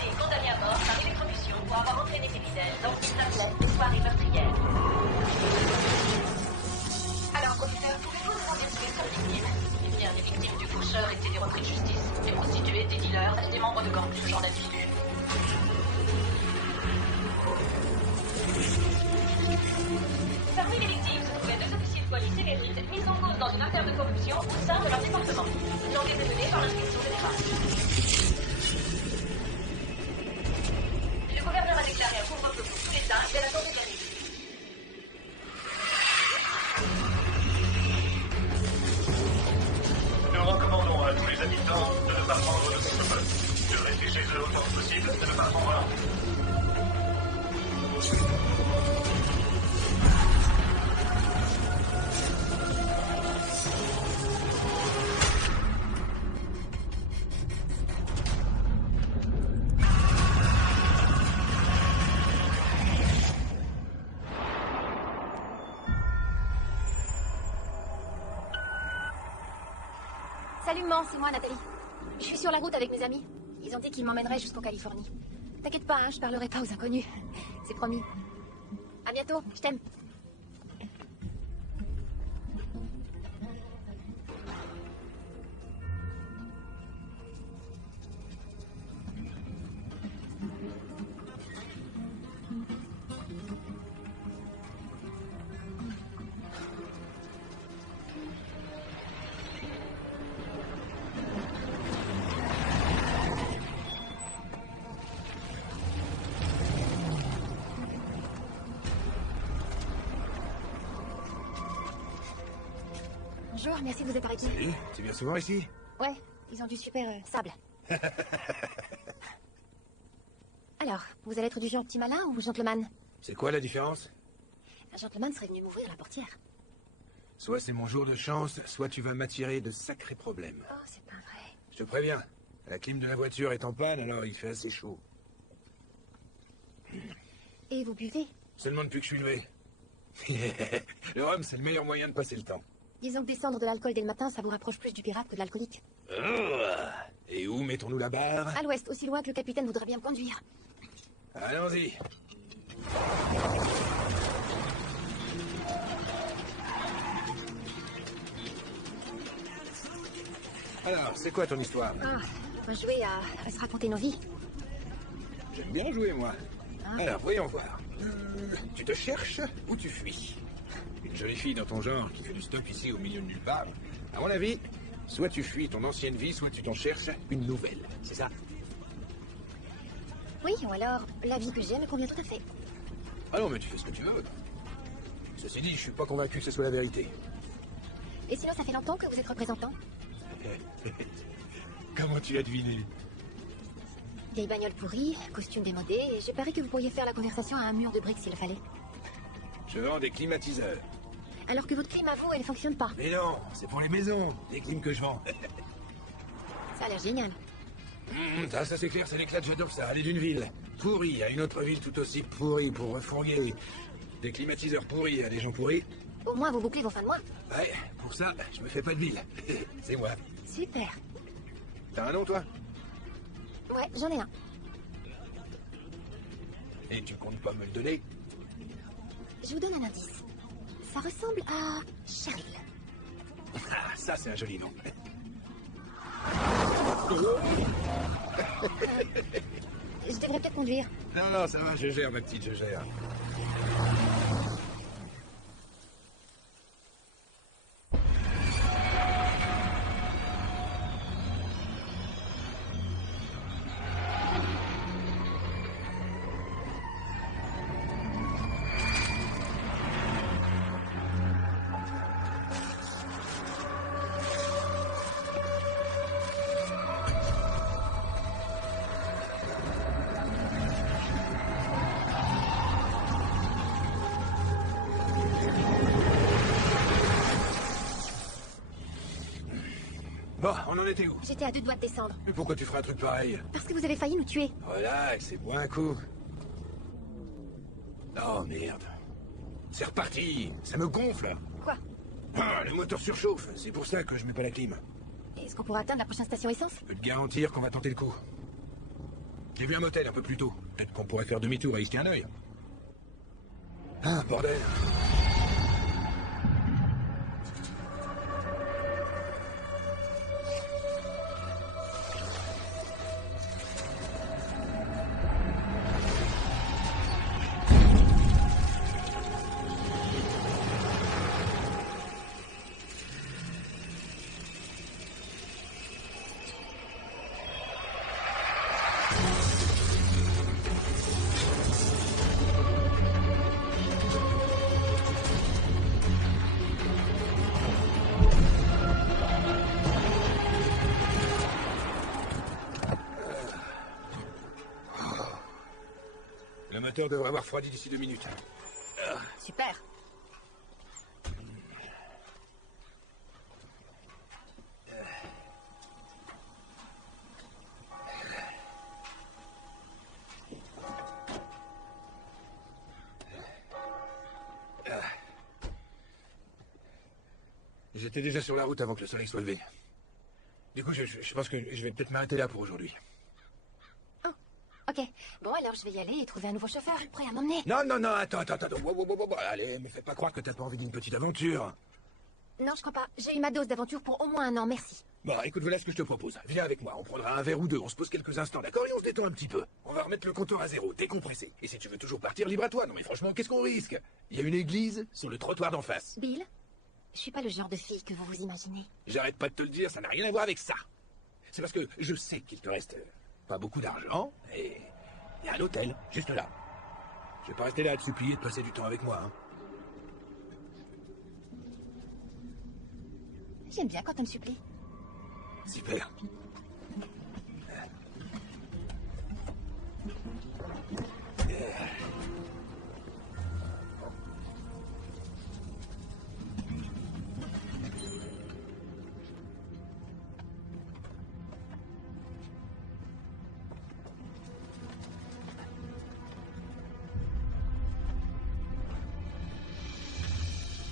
été condamné à mort par électrocution pour avoir entraîné ses fidèles dans une tablette de soirée meurtrière. Alors, professeur, pouvez-vous nous en dire plus sur les victimes? Eh bien, les victimes du faucheur étaient des repris de justice, des prostituées, des dealers, des membres de gangs, ce genre d'individus. Parmi les victimes se trouvaient 2 officiers de police émérites mis en cause dans une affaire de corruption au sein de leur département. L'enquête est menée par l'inspection générale. Le gouverneur a déclaré un couvre-feu pour tous les États dès la tombée de la nuit. Nous recommandons à tous les habitants de ne pas prendre de couvre-feu, de rester chez eux autant que possible, de ne pas prendre l'eau. Salut, maman, c'est moi, Nathalie. Je suis sur la route avec mes amis. Ils ont dit qu'ils m'emmèneraient jusqu'en Californie. T'inquiète pas, hein, je parlerai pas aux inconnus. C'est promis. À bientôt, je t'aime. Bonjour, merci de vous être arrêté. Salut, tu viens souvent ici? Ouais, ils ont du super sable. Alors, vous allez être du genre petit malin ou gentleman? C'est quoi la différence? Un gentleman serait venu m'ouvrir la portière. Soit c'est mon jour de chance, soit tu vas m'attirer de sacrés problèmes. Oh, c'est pas vrai. Je te préviens, la clim de la voiture est en panne, alors il fait assez chaud. Et vous buvez? Seulement depuis que je suis levé. Le rhum, c'est le meilleur moyen de passer le temps. Disons que descendre de l'alcool dès le matin, ça vous rapproche plus du pirate que de l'alcoolique. Et où mettons-nous la barre? À l'ouest, aussi loin que le capitaine voudra bien me conduire. Allons-y. Alors, c'est quoi ton histoire? Ah, on va jouer à se raconter nos vies. J'aime bien jouer, moi. Ah. Alors, voyons voir. Tu te cherches ou tu fuis? Une jolie fille dans ton genre qui fait du stop ici au milieu de nulle part. À mon avis, soit tu fuis ton ancienne vie, soit tu t'en cherches une nouvelle. C'est ça? Oui, ou alors, la vie que j'ai me convient tout à fait. Ah non, mais tu fais ce que tu veux. Ceci dit, je suis pas convaincu que ce soit la vérité. Et sinon, ça fait longtemps que vous êtes représentant? Comment tu as deviné? Vieille bagnole pourrie, costume démodé, et j'ai parié que vous pourriez faire la conversation à un mur de briques s'il le fallait. Je vends des climatiseurs. Alors que votre clim à vous, elle fonctionne pas. Mais non, c'est pour les maisons, les clims que je vends. Ça a l'air génial. Ça c'est clair, c'est l'éclat, j'adore ça. Aller d'une ville pourrie à une autre ville tout aussi pourrie pour refourguer des climatiseurs pourris à des gens pourris. Au moins, vous bouclez vos fins de mois. Ouais, pour ça, je me fais pas de ville. C'est moi. Super. T'as un nom, toi? Ouais, j'en ai un. Et tu comptes pas me le donner? Je vous donne un indice. Ça ressemble à Cheryl. Ah, ça c'est un joli nom. Je devrais peut-être conduire. Non, non, ça va, je gère, ma petite, je gère. Bon, on en était où? J'étais à 2 doigts de descendre. Mais pourquoi tu ferais un truc pareil? Parce que vous avez failli nous tuer. Relax, c'est bois un coup. Oh merde. C'est reparti, ça me gonfle. Quoi? Ah, le moteur surchauffe, c'est pour ça que je mets pas la clim. Est-ce qu'on pourra atteindre la prochaine station essence? Je peux te garantir qu'on va tenter le coup. J'ai vu un motel un peu plus tôt. Peut-être qu'on pourrait faire demi-tour et y jeter un œil. Ah, bordel. Le moteur devrait avoir refroidi d'ici 2 minutes. Super. J'étais déjà sur la route avant que le soleil soit levé. Du coup, je pense que je vais peut-être m'arrêter là pour aujourd'hui. Ok. Bon, alors je vais y aller et trouver un nouveau chauffeur prêt à m'emmener. Non, non, non, attends. Wow. Allez, me fais pas croire que t'as pas envie d'une petite aventure. Non, je crois pas. J'ai eu ma dose d'aventure pour au moins 1 an, merci. Bon, écoute, voilà ce que je te propose. Viens avec moi, on prendra un verre ou deux, on se pose quelques instants, d'accord? Et on se détend un petit peu. On va remettre le compteur à zéro, décompresser. Et si tu veux toujours partir, libre à toi. Non mais franchement, qu'est-ce qu'on risque? Il y a une église sur le trottoir d'en face. Bill, je suis pas le genre de fille que vous vous imaginez. J'arrête pas de te le dire, ça n'a rien à voir avec ça. C'est parce que je sais qu'il te reste pas beaucoup d'argent, et il y a un hôtel, juste là. Je vais pas rester là à te supplier de passer du temps avec moi, hein. J'aime bien quand on me supplie. Super.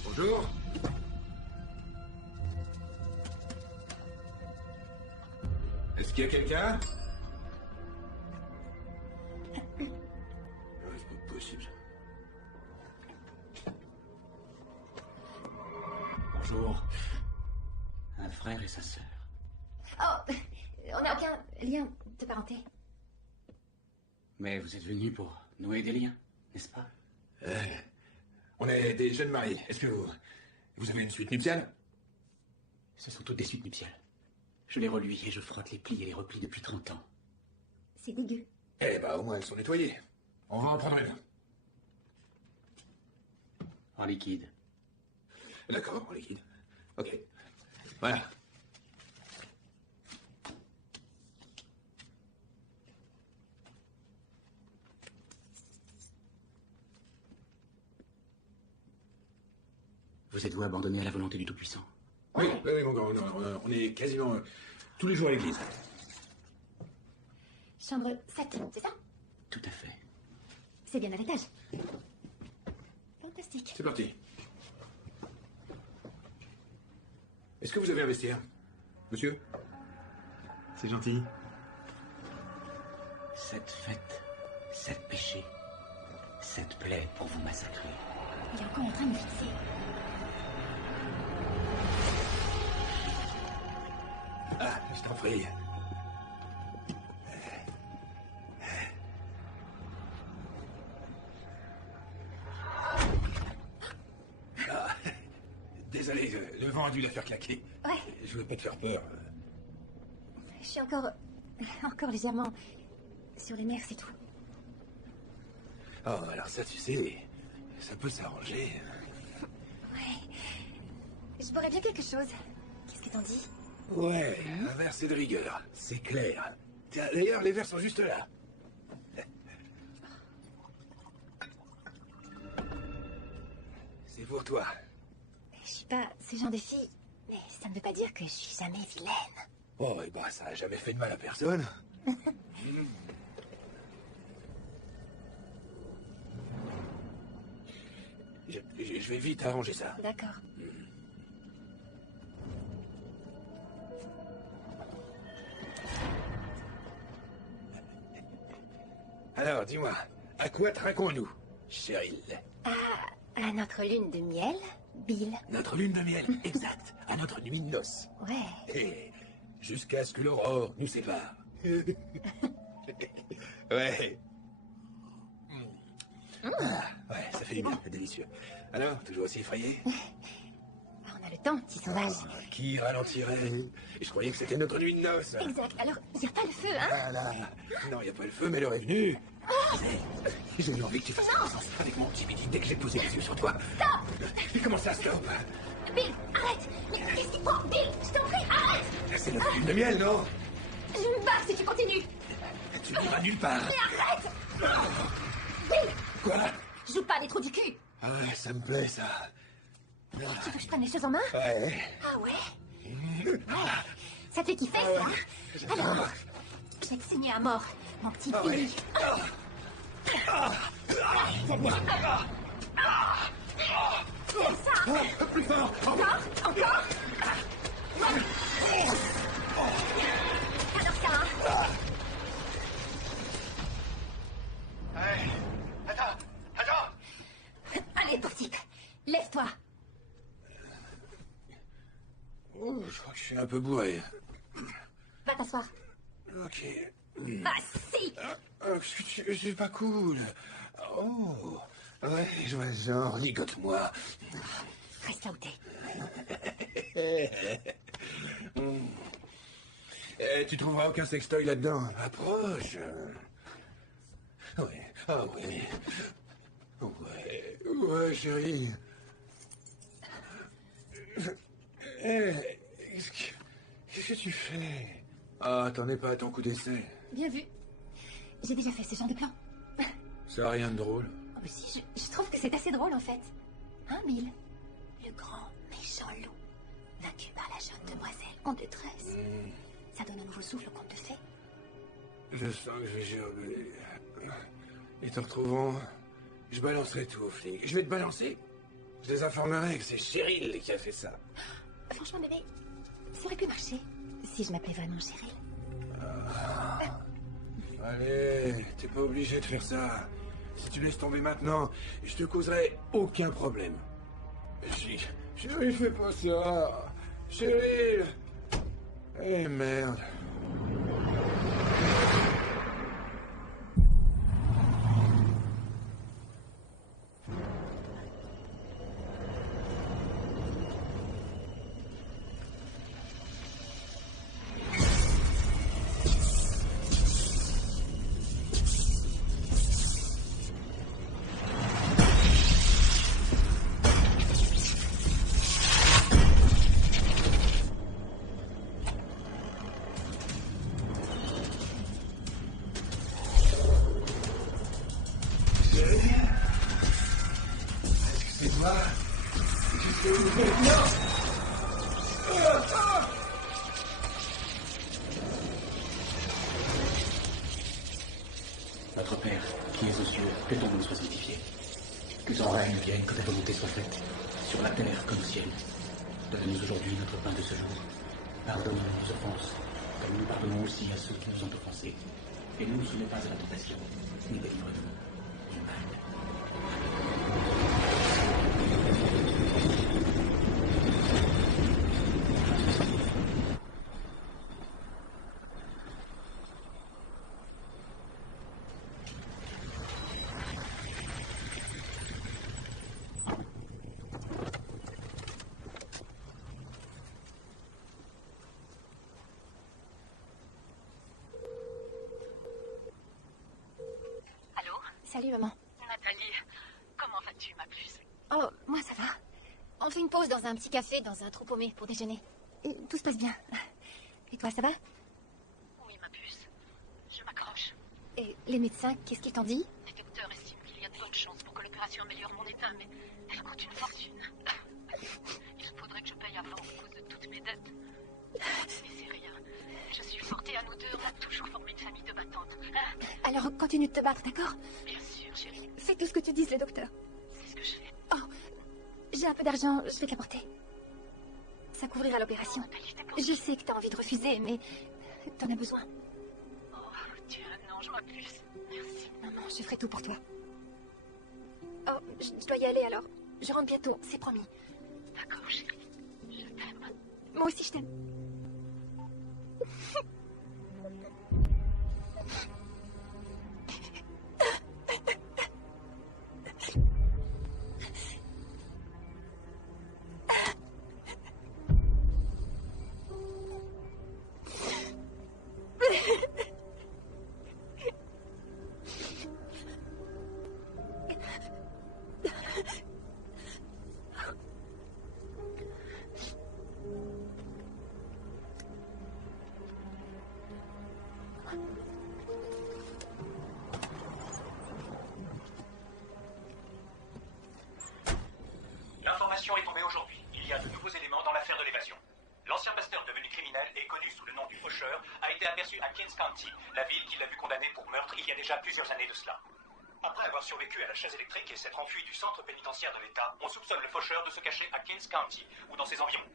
Bonjour. Est-ce qu'il y a quelqu'un? Non, c'est pas possible. Bonjour. Un frère et sa sœur. Oh, on n'a aucun lien de parenté. Mais vous êtes venus pour nouer des liens, n'est-ce pas? On est des jeunes mariés. Est-ce que vous avez une suite nuptiale? Ce sont toutes des suites nuptiales. Je les reluis et je frotte les plis et les replis depuis 30 ans. C'est dégueu. Eh ben, au moins elles sont nettoyées. On va en prendre une. En liquide. D'accord, en liquide. Ok. Voilà. Vous êtes-vous abandonné à la volonté du Tout-Puissant? Oui, mon grand, on est quasiment tous les jours à l'église. Chambre 7, c'est ça? Tout à fait. C'est bien à l'étage. Fantastique. C'est parti. Est-ce que vous avez un vestiaire, monsieur? C'est gentil. 7 fêtes, 7 péchés, 7 plaies pour vous massacrer. Il est encore en train de me fixer. Ah, je t'en prie. Ah, désolé, le vent a dû la faire claquer. Ouais, Je voulais pas te faire peur. je suis encore légèrement sur les nerfs, c'est tout. Oh, alors ça, tu sais, ça peut s'arranger. Je boirais bien quelque chose. Qu'est-ce que t'en dis? Ouais, un verre, c'est de rigueur, c'est clair. Tiens, d'ailleurs, les verres sont juste là. C'est pour toi. Je suis pas ce genre de fille, mais ça ne veut pas dire que je suis jamais vilaine. Oh, et bah, ça a jamais fait de mal à personne. Je vais vite arranger ça. D'accord. dis-moi, à quoi traquons-nous, Cheryl? À notre lune de miel, Bill. Notre lune de miel, exact. À notre nuit de noces. Ouais. Et jusqu'à ce que l'aurore nous sépare. Ouais. Ouais, ça fait du bien, c'est délicieux. Alors, toujours aussi effrayé? On a le temps, petit sauvage. Qui ralentirait? Je croyais que c'était notre nuit de noces. Exact. Alors, y a pas le feu, hein? Voilà. Non, y a pas le feu, mais l'heure est venue. J'ai eu envie que tu fasses connaissance avec mon petit Billy dès que j'ai posé les yeux sur toi. Stop! Et comment ça, stop? Bill, arrête! Mais qu'est-ce qu'il prend? Bill, je t'en prie, arrête! C'est notre lune de miel, non? Je me barre si tu continues! Tu n'iras nulle part. Mais arrête! Bill! Quoi? Joue pas des trous du cul! Ah, ça me plaît, ça. Tu veux que je prenne les choses en main? Ouais. Ah ouais? Ouais. Ça te fait kiffer, ça? Alors, je vais te saigner à mort, mon petit Billy. C'est ça! Plus fort! Encore? Encore? Alors ça, hein? Hey, attends! Allez, pauvre type, lève-toi. Oh, je crois que je suis un peu bourré. Va t'asseoir. Ok. Ah, si! Je suis pas cool. Oh. Ouais, je vois le genre, ligote-moi. Reste là où t'es. Tu trouveras aucun sextoy là-dedans. Approche. Ouais. Ah oui. Ouais. Ouais, chérie. Qu'est-ce que tu fais? Ah, t'en es pas à ton coup d'essai. Bien vu. J'ai déjà fait ce genre de plan. Ça a rien de drôle. Oh, mais si, je trouve que c'est assez drôle, en fait. Hein, Bill? Le grand, méchant loup, vaincu par la jeune demoiselle en détresse. Ça donne un nouveau souffle au conte de fées. Je sens que je vais gerber. Et te retrouvant, je balancerai tout aux flics. Je vais te balancer. Je les informerai que c'est Cheryl qui a fait ça. Franchement, bébé, ça aurait pu marcher si je m'appelais vraiment Cheryl. Allez, t'es pas obligé de faire ça. Si tu laisses tomber maintenant, je te causerai aucun problème. Chérie, fais pas ça. Chérie. Eh merde. Notre Père, qui es aux cieux, que ton nom soit sanctifié. Que ton règne vienne, que ta volonté soit faite, sur la terre comme au ciel. Donne-nous aujourd'hui notre pain de ce jour. Pardonne-nous nos offenses, comme nous pardonnons aussi à ceux qui nous ont offensés. Et ne nous soumets pas à la tentation, mais délivre-nous du mal. Allô? Salut, maman. Nathalie, comment vas-tu, ma puce? Oh, moi, ça va. On fait une pause dans un petit café, dans un trou paumé, pour déjeuner. Et tout se passe bien. Et toi, ça va? Oui, ma puce. Je m'accroche. Et les médecins, qu'est-ce qu'ils t'ont dit? Les docteurs estiment qu'il y a de bonnes chances pour que l'opération améliore mon état, mais elle coûte une fortune. Il faudrait que je paye avant à cause de toutes mes dettes. Mais c'est rien. Je suis portée à nous deux, on a toujours formé une famille de battantes. Hein? Alors, continue de te battre, d'accord? Bien sûr, chérie. Fais tout ce que tu dises, le docteur. C'est ce que je fais. Oh, j'ai un peu d'argent, je vais te l'apporter. Ça couvrira l'opération. Nathalie, t'es Je sais que t'as envie de refuser, mais t'en as besoin. Oh, tu es un ange, ma puce. Merci. Maman, Je ferai tout pour toi. Oh, je dois y aller alors. Je rentre bientôt, c'est promis. D'accord, chérie. Je t'aime. Moi aussi, je t'aime. L'information est tombée aujourd'hui. Il y a de nouveaux éléments dans l'affaire de l'évasion. L'ancien pasteur devenu criminel et connu sous le nom du faucheur a été aperçu à Kings County, la ville qui l'a vu condamné pour meurtre il y a déjà plusieurs années de cela. Après avoir survécu à la chaise électrique et s'être enfui du centre pénitentiaire de l'État, on soupçonne le faucheur de se cacher à Kings County ou dans ses environs.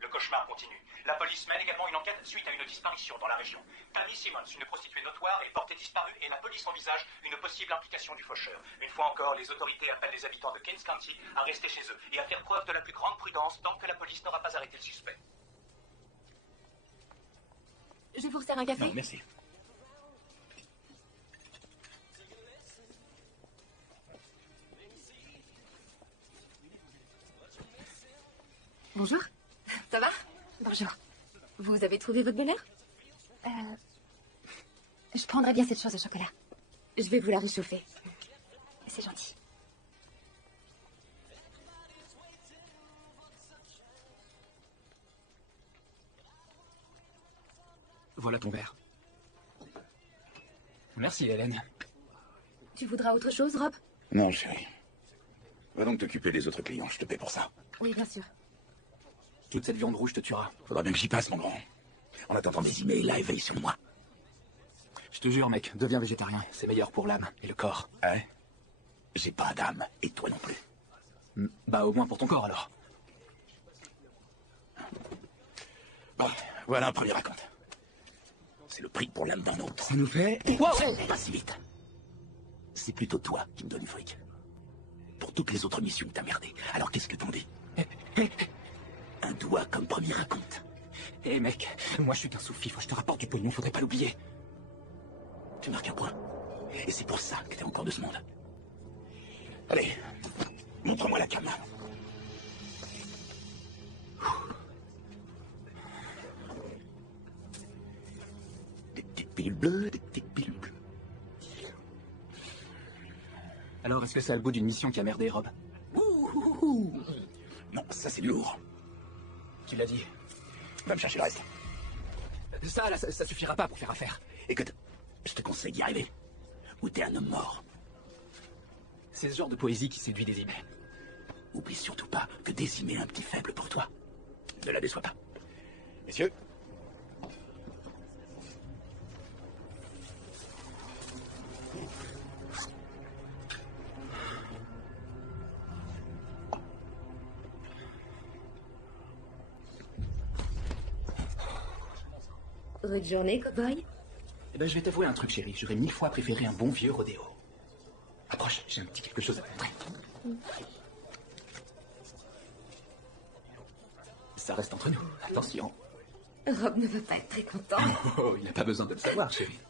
Le cauchemar continue. La police mène également une enquête suite à une disparition dans la région. Tammy Simmons, une prostituée notoire, est portée disparue et la police envisage une possible implication du faucheur. Une fois encore, les autorités appellent les habitants de Kings County à rester chez eux et à faire preuve de la plus grande prudence tant que la police n'aura pas arrêté le suspect. Je vous resserre un café? Non, merci. Bonjour. Ça va? Bonjour. Vous avez trouvé votre bonheur? Je prendrais bien cette chose au chocolat. Je vais vous la réchauffer. C'est gentil. Voilà ton verre. Merci, Hélène. Tu voudras autre chose, Rob? Non, chérie. Va donc t'occuper des autres clients, je te paie pour ça. Oui, bien sûr. Toute cette viande rouge te tuera. Faudra bien que j'y passe, mon grand. En attendant des emails, là, et veille sur moi. Je te jure, mec, deviens végétarien. C'est meilleur pour l'âme et le corps. Hein? J'ai pas d'âme, et toi non plus. Bah, au moins pour ton corps, alors. Bon, voilà un premier raconte. C'est le prix pour l'âme d'un autre. Ça nous fait... Pas si vite. C'est plutôt toi qui me donne du fric. Pour toutes les autres missions que t'as merdé. Alors qu'est-ce que t'en dis? Un doigt comme premier raconte. Eh mec, moi je suis qu'un sous-fifre, je te rapporte du pognon, faudrait pas l'oublier. Tu marques un point. Et c'est pour ça que t'es encore de ce monde. Allez, montre-moi la cam. Des petites pilules bleues, des petites pilules bleues. Alors, est-ce que c'est le bout d'une mission qui a merdé, Rob? Non, ça c'est du lourd. Tu l'as dit. Va me chercher le reste. Ça, là, ça suffira pas pour faire affaire. Écoute, je te conseille d'y arriver. Ou t'es un homme mort. C'est ce genre de poésie qui séduit des emails. Oublie surtout pas que Décimé est un petit faible pour toi. Ne la déçois pas. Messieurs. Bonne journée, cowboy. Eh ben, je vais t'avouer un truc, chérie. J'aurais 1000 fois préféré un bon vieux rodéo. Approche, j'ai un petit quelque chose à te montrer. Ça reste entre nous. Attention. Rob ne va pas être très content. Oh, il n'a pas besoin de le savoir, chérie.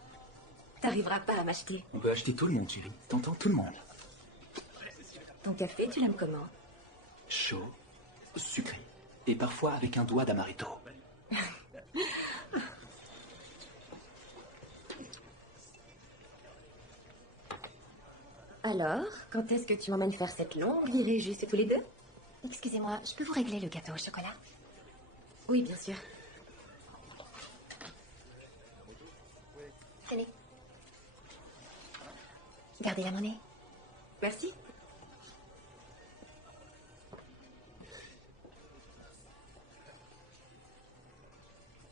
T'arriveras pas à m'acheter. On peut acheter tout le monde, chérie. T'entends, tout le monde. Ton café, tu l'aimes comment? Chaud, sucré. Et parfois avec un doigt d'amaretto. Alors, quand est-ce que tu m'emmènes faire cette longue virée juste tous les deux? Excusez-moi, je peux vous régler le gâteau au chocolat? Oui, bien sûr. Tenez. Gardez la monnaie. Merci.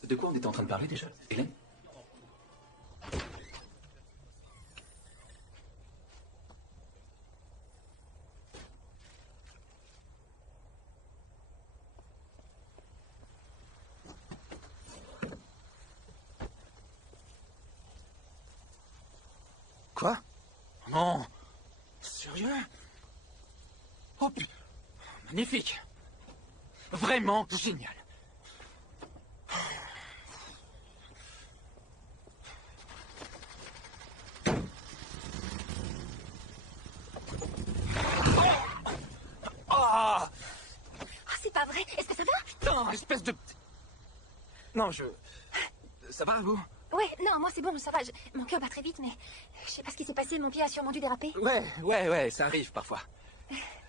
De quoi on était en train de parler déjà, Hélène? Quoi? Non. Sérieux? Oh, magnifique. Vraiment génial. Oh, c'est pas vrai. Est-ce que ça va? Putain, espèce de... Non, Ça va, vous? Ouais, non, moi c'est bon, ça va. Mon cœur bat très vite, mais je sais pas ce qui s'est passé. Mon pied a sûrement dû déraper. Ouais, ça arrive parfois.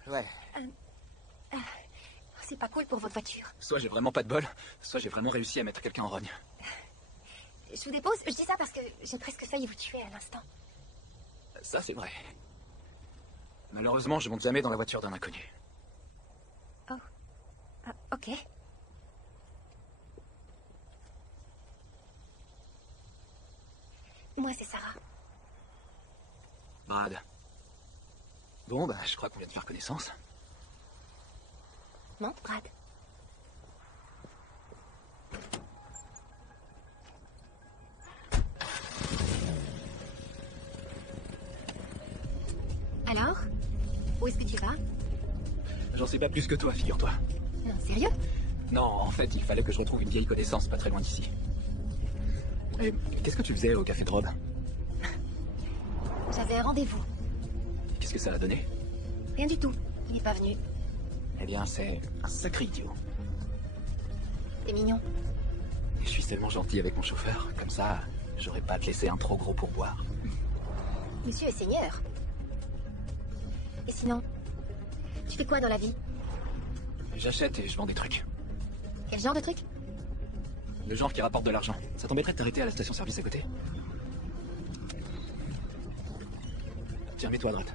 Ouais. C'est pas cool pour votre voiture. Soit j'ai vraiment pas de bol, soit j'ai vraiment réussi à mettre quelqu'un en rogne. Je vous dépose. Je dis ça parce que j'ai presque failli vous tuer à l'instant. Ça, c'est vrai. Malheureusement, je monte jamais dans la voiture d'un inconnu. Oh. Ah, ok. Moi, c'est Sarah. Brad. Bon, bah, je crois qu'on vient de faire connaissance. Non, Brad. Alors? Où est-ce que tu vas? J'en sais pas plus que toi, figure-toi. Non, sérieux? Non, en fait, il fallait que je retrouve une vieille connaissance pas très loin d'ici. Et qu'est-ce que tu faisais au café de Rob? J'avais un rendez-vous. Qu'est-ce que ça a donné? Rien du tout. Il n'est pas venu. Eh bien, c'est un sacré idiot. T'es mignon. Et je suis tellement gentil avec mon chauffeur, comme ça, j'aurais pas à te laisser un trop gros pourboire. Monsieur est seigneur. Et sinon, tu fais quoi dans la vie? J'achète et je vends des trucs. Quel genre de truc? Le genre qui rapporte de l'argent. Ça t'embêterait de t'arrêter à la station-service à côté? Tiens, mets-toi à droite.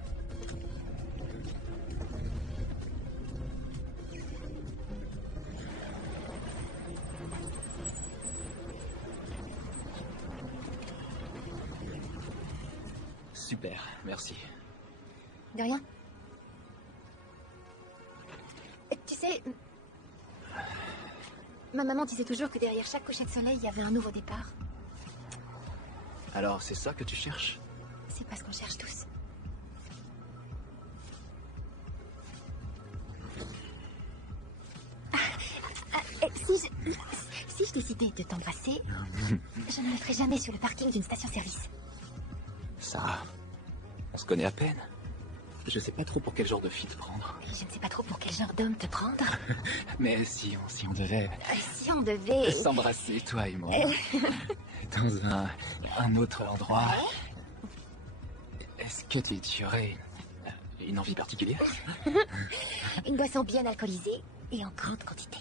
Super, merci. De rien. Tu sais... Ma maman disait toujours que derrière chaque coucher de soleil, il y avait un nouveau départ. Alors, c'est ça que tu cherches? C'est pas ce qu'on cherche tous. Si je décidais de t'embrasser, je ne le ferais jamais sur le parking d'une station-service. Sarah, on se connaît à peine. Je sais pas trop pour quel genre de fille te prendre. Je ne sais pas trop pour quel genre d'homme te prendre. Mais si on devait... Si on devait... s'embrasser, toi et moi, dans un autre endroit... Est-ce que tu aurais une envie particulière? Une boisson bien alcoolisée et en grande quantité.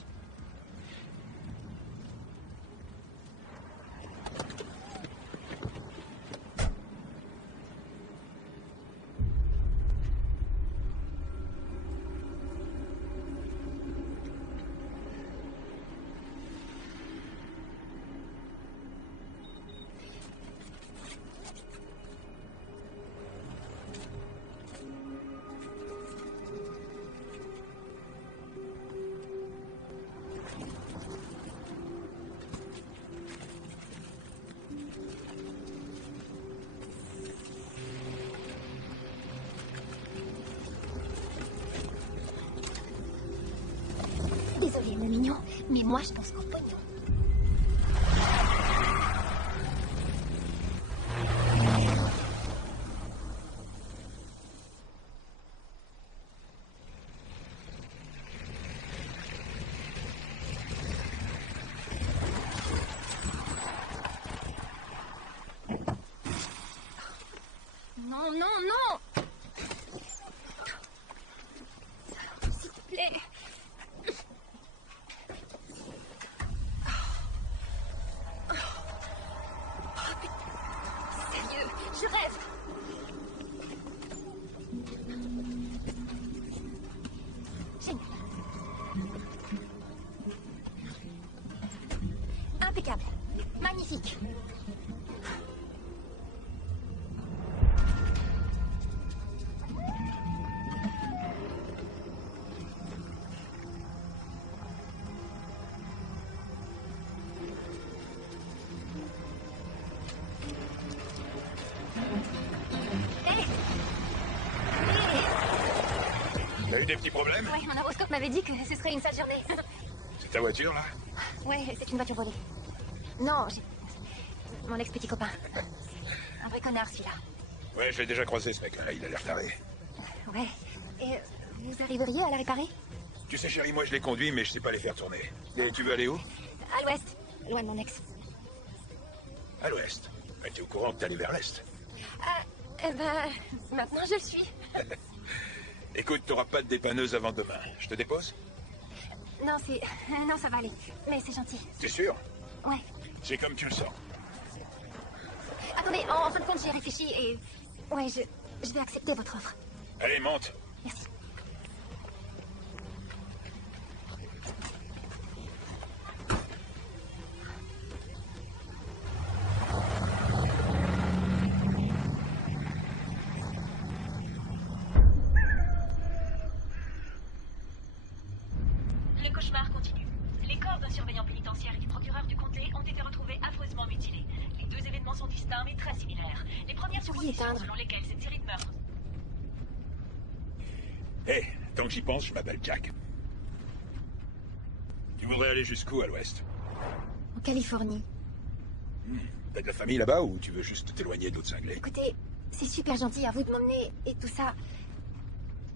Désolée, mon mignon, mais moi, je pense qu'au pognon. Non, non, non! S'il te plaît. eu des petits problèmes? Ouais, mon horoscope m'avait dit que ce serait une sale journée. C'est ta voiture, là? Ouais, c'est une voiture volée. Non, j'ai... Mon ex-petit copain. Un vrai connard, celui-là. Ouais, je l'ai déjà croisé, ce mec-là. Il a l'air taré. Ouais. Et vous arriveriez à la réparer? Tu sais, chérie, moi, je les conduis, mais je sais pas les faire tourner. Et tu veux aller où? À l'ouest. Loin de mon ex. À l'ouest. Mais t'es au courant que t'allais vers l'est. Eh ben... Maintenant, je le suis. Écoute, t'auras pas de dépanneuse avant demain. Je te dépose? Non, c'est... Non, ça va aller. Mais c'est gentil. T'es sûr? Ouais. C'est comme tu le sens. Attendez, en fin de compte, j'y ai réfléchi et... Ouais, je vais accepter votre offre. Allez, monte. Merci. Les cauchemars continuent. Les corps d'un surveillant pénitentiaire et du procureur du comté ont été retrouvés affreusement mutilés. Les deux événements sont distincts mais très similaires. Les premières suppositions éteindre. selon lesquelles cette série de meurtres... Hé, tant que j'y pense, je m'appelle Jack. Tu voudrais aller jusqu'où à l'ouest? En Californie. T'as de la famille là-bas ou tu veux juste t'éloigner d'autres cinglés? Écoutez, c'est super gentil à vous de m'emmener et tout ça.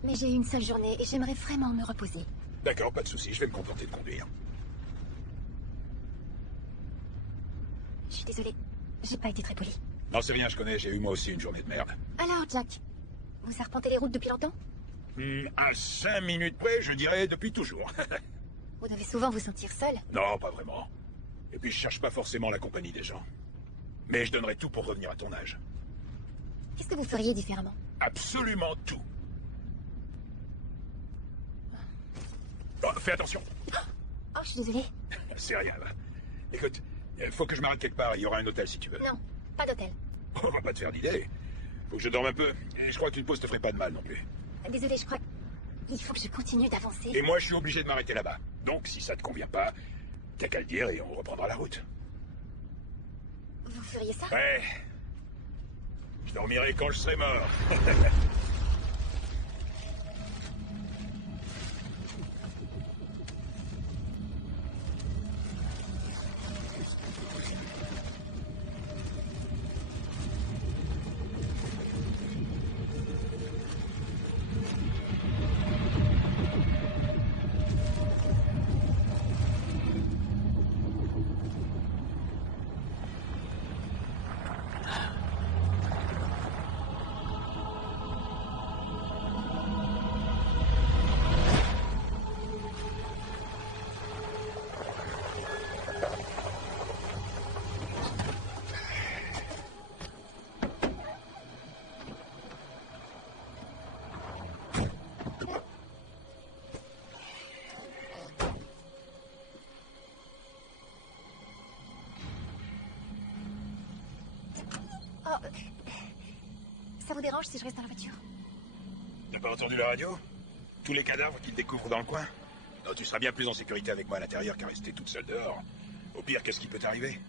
Mais j'ai eu une seule journée et j'aimerais vraiment me reposer. D'accord, pas de souci, je vais me contenter de conduire. Je suis désolée, j'ai pas été très polie. Non, c'est rien, je connais, j'ai eu moi aussi une journée de merde. Alors, Jack, vous arpentez les routes depuis longtemps? À 5 minutes près, je dirais depuis toujours. Vous devez souvent vous sentir seul. Non, pas vraiment. Et puis je cherche pas forcément la compagnie des gens. Mais je donnerais tout pour revenir à ton âge. Qu'est-ce que vous feriez différemment? Absolument tout. Oh, fais attention. Oh, je suis désolée. C'est rien, là. Écoute, faut que je m'arrête quelque part, il y aura un hôtel si tu veux. Non, pas d'hôtel. On va pas te faire d'idée. Faut que je dorme un peu. Et je crois qu'une pause te ferait pas de mal non plus. Désolée, je crois qu'il faut que je continue d'avancer. Et moi, je suis obligé de m'arrêter là-bas. Donc, si ça te convient pas, t'as qu'à le dire et on reprendra la route. Vous feriez ça? Ouais. Je dormirai quand je serai mort. Oh, ça vous dérange si je reste dans la voiture? T'as pas entendu la radio? Tous les cadavres qu'ils découvrent dans le coin? Non, tu seras bien plus en sécurité avec moi à l'intérieur qu'à rester toute seule dehors. Au pire, qu'est-ce qui peut t'arriver?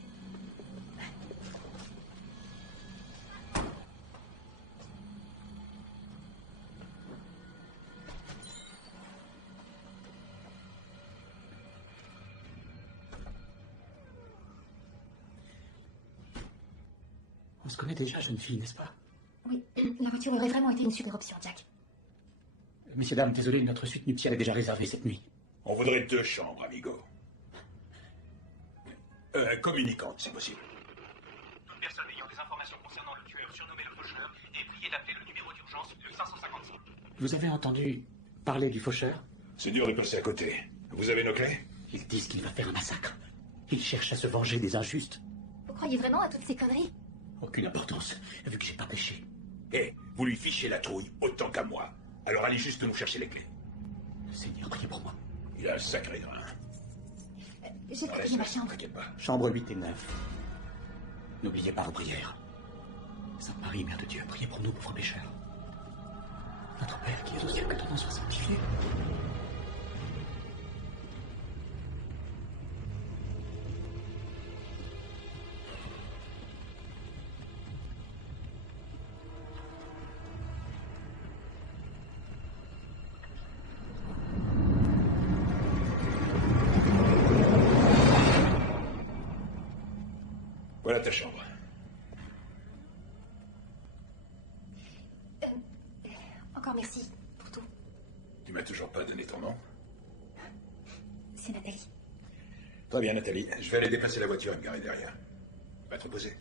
On se connaît déjà, jeune fille, n'est-ce pas? Oui, la voiture aurait vraiment été une super option, Jack. Messieurs, dames, désolé, notre suite nuptiale est déjà réservée cette nuit. On voudrait 2 chambres, amigo. Communicante, c'est possible. Toute personne ayant des informations concernant le tueur surnommé le Faucheur est priée d'appeler le numéro d'urgence, le 555. Vous avez entendu parler du faucheur? C'est dur de passer à côté. Vous avez nos clés? Ils disent qu'il va faire un massacre. Il cherche à se venger des injustes. Vous croyez vraiment à toutes ces conneries? Aucune importance, vu que j'ai pas péché. Eh, vous lui fichez la trouille autant qu'à moi. Alors allez juste nous chercher les clés. Seigneur, priez pour moi. Il a un sacré grain. J'ai pas Ouais, payé ma ça, chambre. t'inquiète pas. Chambre 8 et 9. N'oubliez pas vos prières. Sainte Marie, Mère de Dieu, priez pour nous, pauvres pécheurs. Notre Père qui es au ciel, que ton nom soit sanctifié. Voilà ta chambre. Encore merci pour tout. Tu m'as toujours pas donné ton nom? C'est Nathalie. Très bien, Nathalie. Je vais aller déplacer la voiture et me garer derrière. Va te reposer.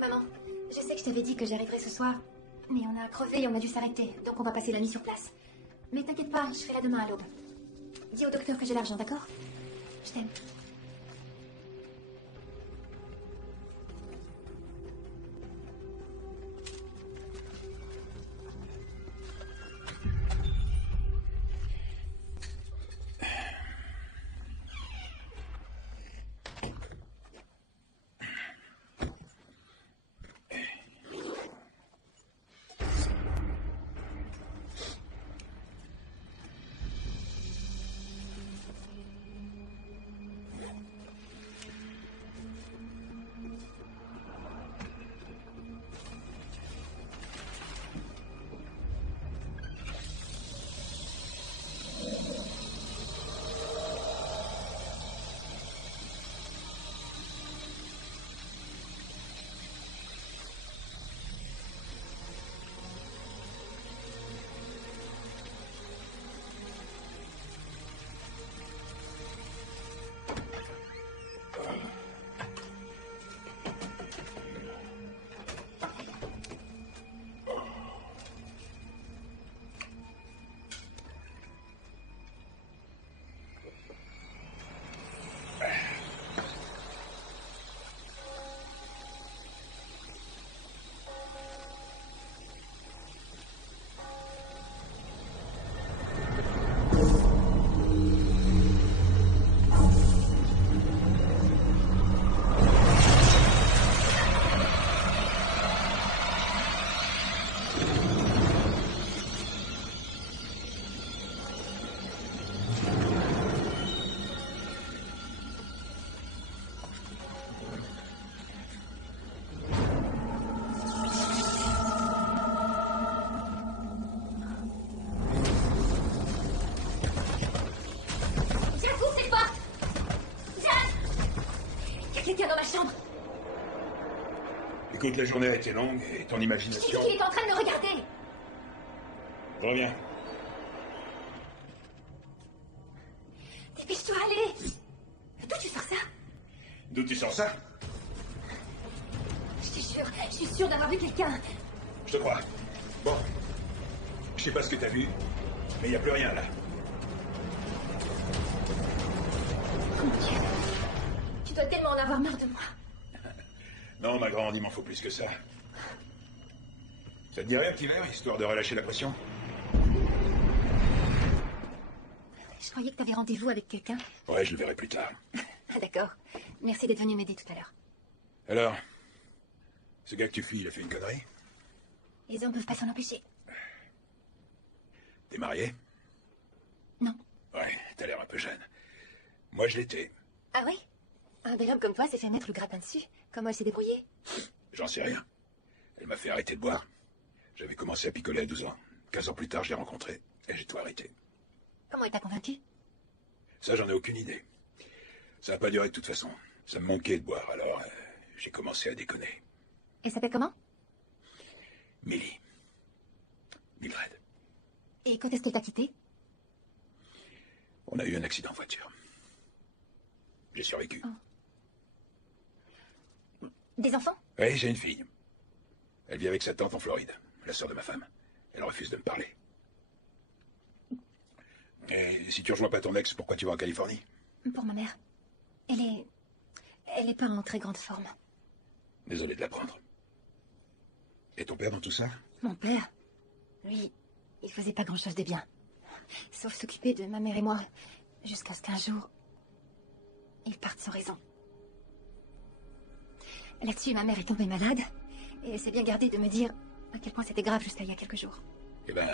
Maman, je sais que je t'avais dit que j'arriverais ce soir, mais on a crevé et on a dû s'arrêter, donc on va passer la nuit sur place. Mais t'inquiète pas, je serai là demain à l'aube. Dis au docteur que j'ai l'argent, d'accord? Je t'aime. Quelqu'un dans ma chambre. Écoute, la journée a été longue et ton Je imagination... dis qu'il est en train de me regarder. Reviens. Dépêche-toi, allez. D'où tu sors ça? D'où tu sors ça? Je te jure, je suis sûre d'avoir vu quelqu'un. Je te crois. Bon. Je sais pas ce que t'as vu, mais il n'y a plus rien là. Oh mon Dieu. Tu dois tellement en avoir marre de moi. Non, ma grande, il m'en faut plus que ça. Ça te dirait un petit verre, histoire de relâcher la pression? Je croyais que t'avais rendez-vous avec quelqu'un. Ouais, je le verrai plus tard. Ah d'accord. Merci d'être venu m'aider tout à l'heure. Alors, ce gars que tu fuis, il a fait une connerie? Les hommes peuvent pas s'en empêcher. T'es marié? Non. Ouais, t'as l'air un peu jeune. Moi, je l'étais. Ah oui? Un bel homme comme toi s'est fait mettre le grappin dessus. Comment elle s'est débrouillée? J'en sais rien. Elle m'a fait arrêter de boire. J'avais commencé à picoler à 12 ans. 15 ans plus tard, je l'ai rencontrée. Et j'ai tout arrêté. Comment elle t'a convaincu? Ça, j'en ai aucune idée. Ça n'a pas duré de toute façon. Ça me manquait de boire, alors j'ai commencé à déconner. Elle s'appelle comment? Millie. Mildred. Et quand est-ce qu'elle t'a quitté? On a eu un accident de voiture. J'ai survécu. Des enfants? Oui, j'ai une fille. Elle vit avec sa tante en Floride, la sœur de ma femme. Elle refuse de me parler. Et si tu rejoins pas ton ex, pourquoi tu vas en Californie? Pour ma mère. Elle est pas en très grande forme. Désolé de l'apprendre. Et ton père dans tout ça? Mon père, lui, il faisait pas grand-chose de bien. Sauf s'occuper de ma mère et moi, jusqu'à ce qu'un jour, il parte sans raison. Là-dessus, ma mère est tombée malade, et elle s'est bien gardée de me dire à quel point c'était grave jusqu'à il y a quelques jours. Eh ben,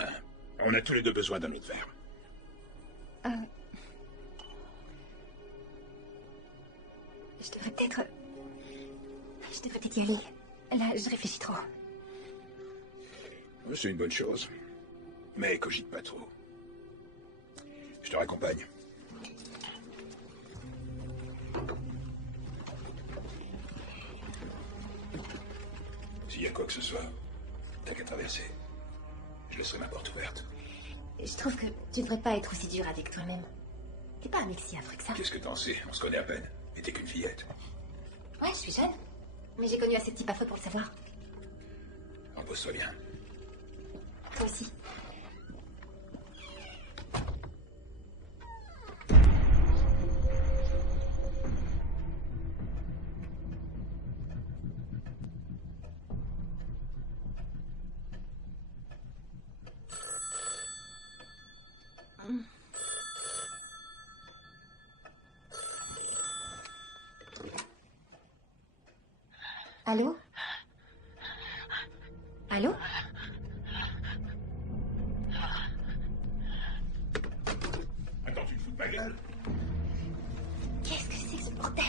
on a tous les deux besoin d'un autre verre. Je devrais peut-être y aller. Là, je réfléchis trop. C'est une bonne chose. Mais cogite pas trop. Je te raccompagne. S'il y a quoi que ce soit, t'as qu'à traverser. Je laisserai ma porte ouverte. Je trouve que tu devrais pas être aussi dur avec toi-même. T'es pas un mec si affreux que ça. Qu'est-ce que t'en sais? On se connaît à peine. Et t'es qu'une fillette. Ouais, je suis jeune. Mais j'ai connu assez de types affreux pour le savoir. Repose-toi bien. Toi aussi. Allô? Allô? Attends, tu te fous de ma gueule? Qu'est-ce que c'est que ce bordel?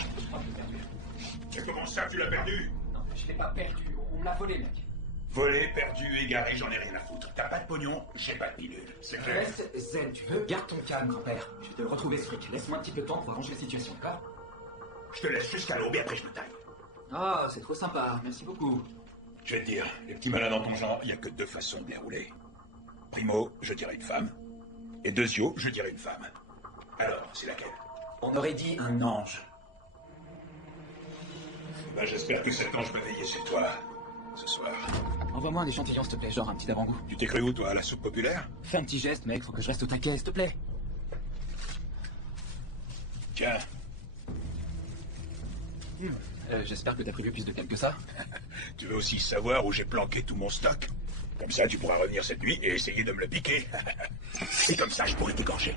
Et comment ça, tu l'as perdu? Non, je l'ai pas perdu. On me l'a volé, mec. Volé, perdu, égaré, j'en ai rien à foutre. T'as pas de pognon, j'ai pas de pilule. C'est clair? Reste zen, tu veux? Garde ton calme, grand-père. Je vais te retrouver ce fric. Laisse-moi un petit peu de temps pour arranger la situation, d'accord? Je te laisse jusqu'à l'aube et après je me taille. Ah, c'est trop sympa. Merci beaucoup. Je vais te dire, les petits malins dans ton genre, il n'y a que deux façons de les rouler. Primo, je dirais une femme. Et deuxio, je dirais une femme. Alors, c'est laquelle? On aurait dit un ange. Ben, j'espère que cet ange va veiller chez toi, ce soir. Envoie-moi un échantillon, s'il te plaît, genre un petit avant-goût. Tu t'es cru où, toi, à la soupe populaire? Fais un petit geste, mec, faut que je reste au taquet, s'il te plaît. Tiens, J'espère que t'as prévu plus de thèmes que ça. tu veux aussi savoir où j'ai planqué tout mon stock? Comme ça, tu pourras revenir cette nuit et essayer de me le piquer. Et comme ça, je pourrai t'égorger.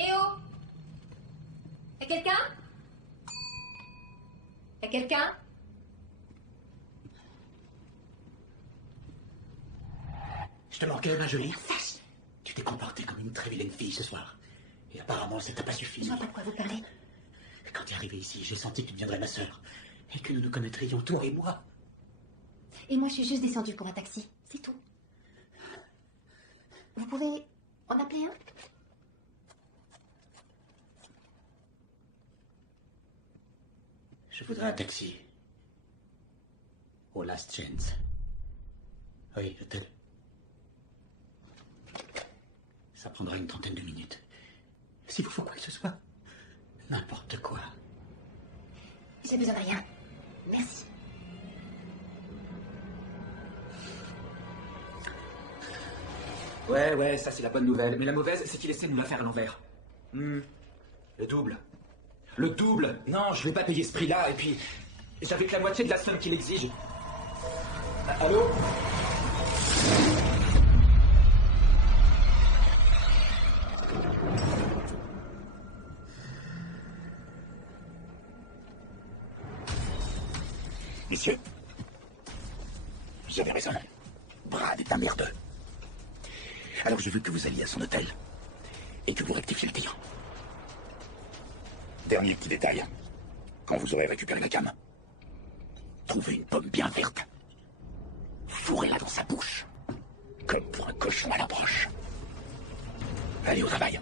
Eh oh! Y'a quelqu'un? Y'a quelqu'un? Je te manquais, ma jolie. Tu t'es comportée comme une très vilaine fille ce soir. Et apparemment, ça t'a pas suffi. Je vois pas de quoi vous parlez. Quand tu es arrivé ici, j'ai senti que tu deviendrais ma sœur. Et que nous nous connaîtrions, toi et moi. Et moi, je suis juste descendue pour un taxi. C'est tout. Vous pouvez en appeler un? Je voudrais un taxi. Au Last Chance. Oui, l'hôtel. Ça prendra une trentaine de minutes. S'il vous faut quoi que ce soit. N'importe quoi. J'ai besoin de rien. Merci. Ouais, ça c'est la bonne nouvelle. Mais la mauvaise, c'est qu'il essaie de nous la faire à l'envers. Le double. Le double. Non, je vais pas payer ce prix-là, et puis... J'avais que la moitié de la somme qu'il exige. Allô? Messieurs, vous avez raison. Brad est un merdeux. Alors je veux que vous alliez à son hôtel et que vous rectifiez le tir. Dernier petit détail. Quand vous aurez récupéré la cam, trouvez une pomme bien verte. Fourrez-la dans sa bouche. Comme pour un cochon à l'approche. Allez au travail.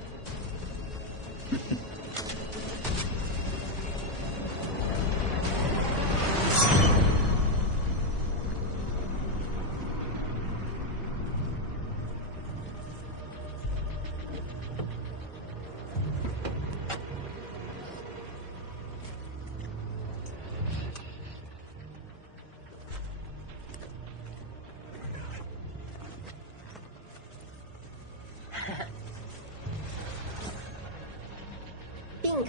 Bingo.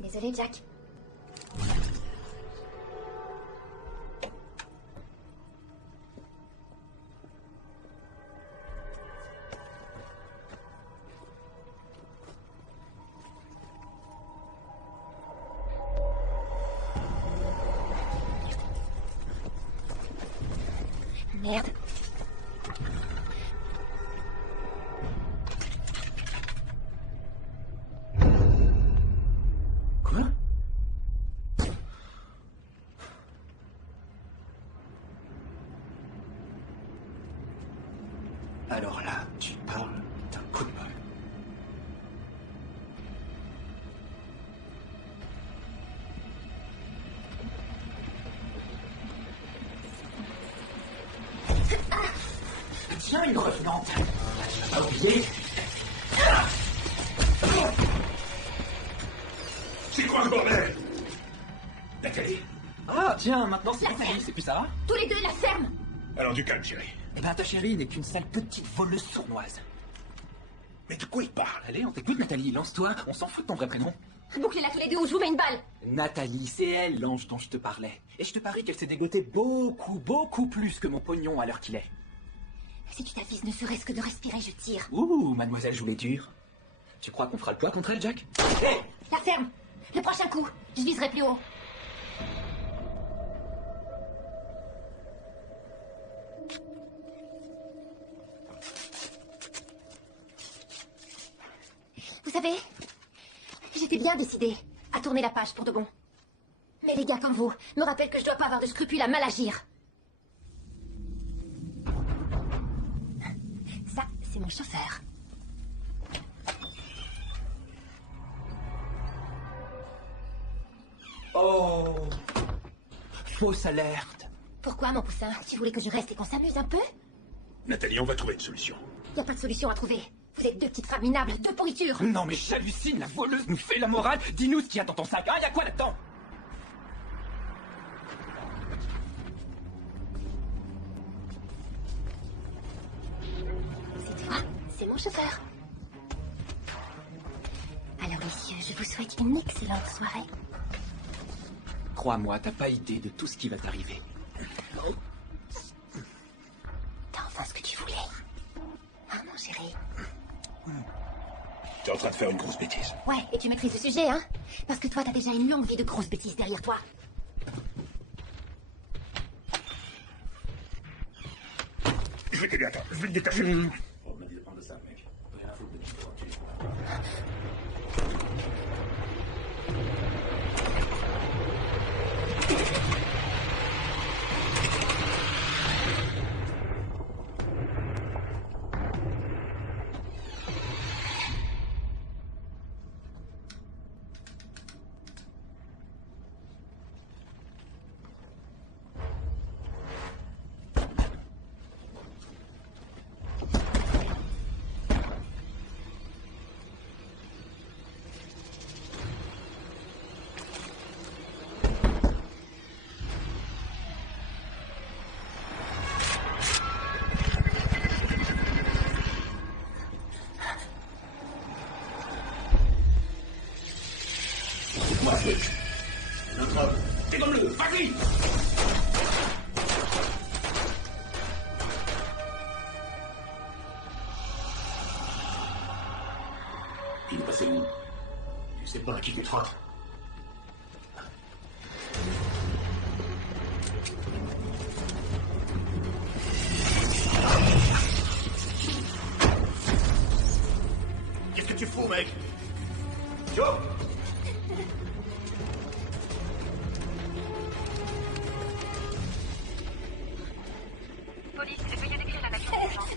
Désolé, Jack. Merde. Quoi? Alors là, tu parles d'un coup de bol. Tiens, une revenante. Tu vas pas oublier. C'est quoi ce bordel? Nathalie? Ah, tiens, maintenant c'est Nathalie, c'est plus ça? Tous les deux, la ferme. Alors du calme, chérie. Eh ben, ta chérie n'est qu'une sale petite voleuse sournoise. Mais de quoi il parle? Allez, on t'écoute, Nathalie, lance-toi, on s'en fout de ton vrai prénom. Bouclez-la tous les deux ou je vous mets une balle. Nathalie, c'est elle, l'ange dont je te parlais. Et je te parie qu'elle s'est dégotée beaucoup plus que mon pognon à l'heure qu'il est. Si tu t'avises ne serait-ce que de respirer, je tire. Ouh, mademoiselle joue les durs. Tu crois qu'on fera le poids contre elle, Jack? La ferme. Le prochain coup, je viserai plus haut. Vous savez, j'étais bien décidée à tourner la page pour de bon. Mais les gars comme vous me rappellent que je dois pas avoir de scrupules à mal agir. Ça, c'est mon chauffeur. Oh, fausse alerte. Pourquoi, mon poussin? Tu voulais que je reste et qu'on s'amuse un peu? Nathalie, on va trouver une solution. Y a pas de solution à trouver. Vous êtes deux petites femmes minables, deux pourritures. Non mais j'hallucine, la voleuse nous fait la morale. Dis-nous ce qu'il y a dans ton sac, hein, y a quoi là-dedans? C'est toi, c'est mon chauffeur. Alors, messieurs, je vous souhaite une excellente soirée. Crois-moi, t'as pas idée de tout ce qui va t'arriver. T'as enfin ce que tu voulais. Ah, mon chéri. T'es en train de faire une grosse bêtise. Ouais, et tu maîtrises le sujet, hein? Parce que toi, t'as déjà une longue vie de grosses bêtises derrière toi. Je vais t'aider, attends. Je vais te détacher. On m'a dit de prendre ça, mec. Rien à foutre de c'est où? Tu sais pas à qui tu trottes? Qu'est-ce que tu fous, mec? Joe? Police, veuillez décrire la nature d'urgence.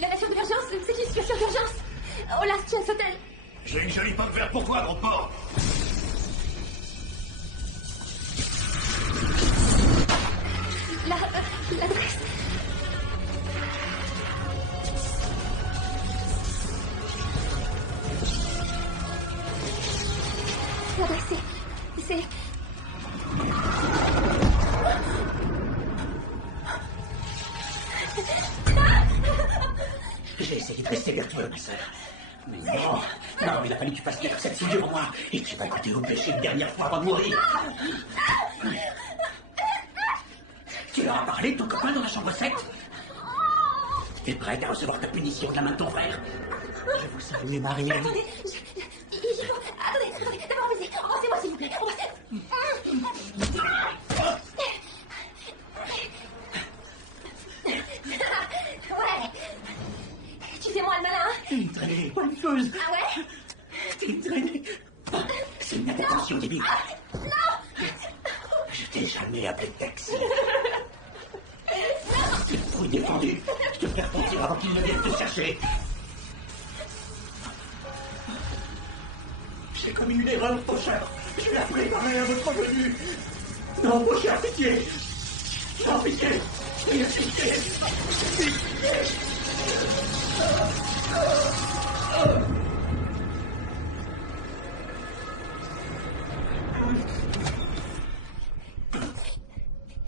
La nature de l'urgence, c'est une situation d'urgence. Au Last Chance Hotel. J'ai une jolie pomme verte pour toi, gros porc. L'adresse. L'adresse, c'est... J'ai essayé de rester vertueux, ma sœur. Mais non, non, il a fallu que tu fasses taire cette figure en moi et que tu vas goûter au péché une dernière fois avant de mourir. Tu leur as parlé de ton copain dans la chambre 7? Tu es prête à recevoir ta punition de la main de ton frère? Je vous salue, Marie. Attendez, attendez, d'abord baiser. Embrassez-moi, s'il vous plaît. Ouais. Tu fais moi le malin, hein? T'es une traînée, pas une feuse. Ah ouais? T'es une traînée. C'est une intervention débile. Non! Je t'ai jamais appelé Tex. C'est le bruit défendu. Je te fais partir avant qu'ils ne viennent te chercher. J'ai commis une erreur, Pocheur. Je l'ai appelé pareil à votre venue. Non, Pocheur, pitié. Non, pitié. Pitié.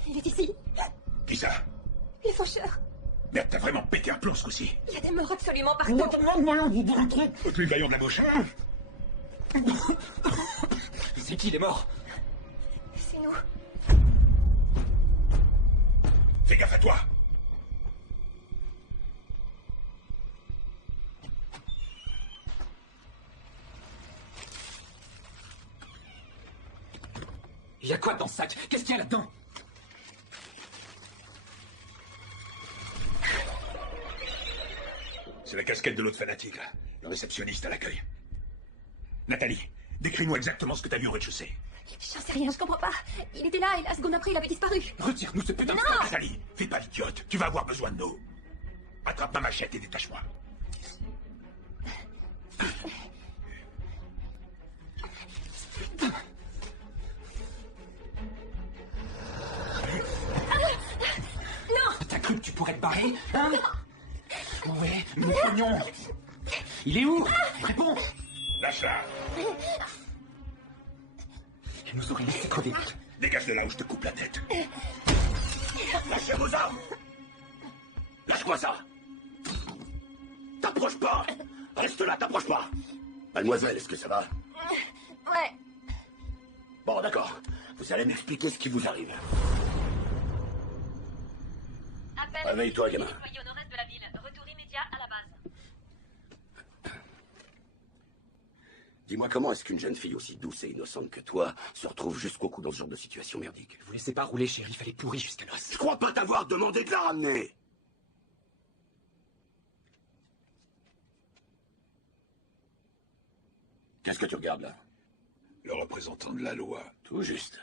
Il est ici. Qui ça? Les faucheurs. Merde, t'as vraiment pété un plomb ce coup-ci. Il y a des morts absolument partout. Au plus vaillant de la bouche. C'est qui les morts? C'est nous. Fais gaffe à toi. Il y a quoi dans ce sac? Qu'est-ce qu'il y a là-dedans? C'est la casquette de l'autre fanatique, là. Le réceptionniste à l'accueil. Nathalie, décris-nous exactement ce que t'as vu au rez-de-chaussée. J'en sais rien, je comprends pas. Il était là et la seconde après, il avait disparu. Retire-nous ce putain de Non! sac. Nathalie, fais pas l'idiote. Tu vas avoir besoin de nous. Attrape ma machette et détache-moi. T'as cru que tu pourrais te barrer, hein? Ouais, mon pognon. Il est où? Réponds. Lâche-la. Il nous aurait laissé crever. Dégage de là où je te coupe la tête. Lâchez vos armes. Lâche-moi ça. T'approches pas. Reste là, t'approches pas. Mademoiselle, est-ce que ça va? Ouais. Bon, d'accord. Vous allez m'expliquer ce qui vous arrive. Appel. Réveille-toi, gamin. Déployé au nord-est de la ville. Retour immédiat à la base. Dis-moi, comment est-ce qu'une jeune fille aussi douce et innocente que toi se retrouve jusqu'au cou dans ce genre de situation merdique? Vous laissez pas rouler, shérif. Elle est pourrie jusqu'à l'os. Je crois pas t'avoir demandé de la ramener. Qu'est-ce que tu regardes là? Le représentant de la loi. Tout juste.